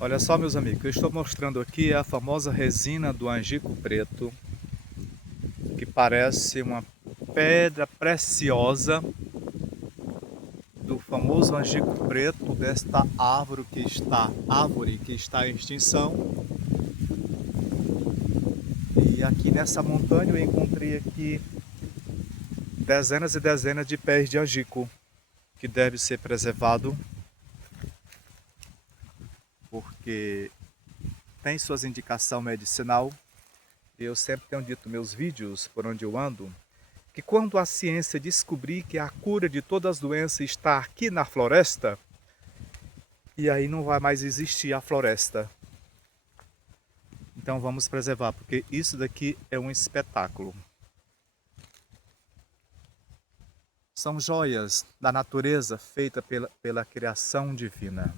Olha só, meus amigos, eu estou mostrando aqui a famosa resina do angico preto, que parece uma pedra preciosa do famoso angico preto desta árvore que está em extinção. E aqui nessa montanha eu encontrei aqui dezenas e dezenas de pés de angico que deve ser preservado porque tem suas indicações medicinal. Eu sempre tenho dito nos meus vídeos, por onde eu ando, que quando a ciência descobrir que a cura de todas as doenças está aqui na floresta, e aí não vai mais existir a floresta. Então vamos preservar, porque isso daqui é um espetáculo. São joias da natureza feita pela criação divina.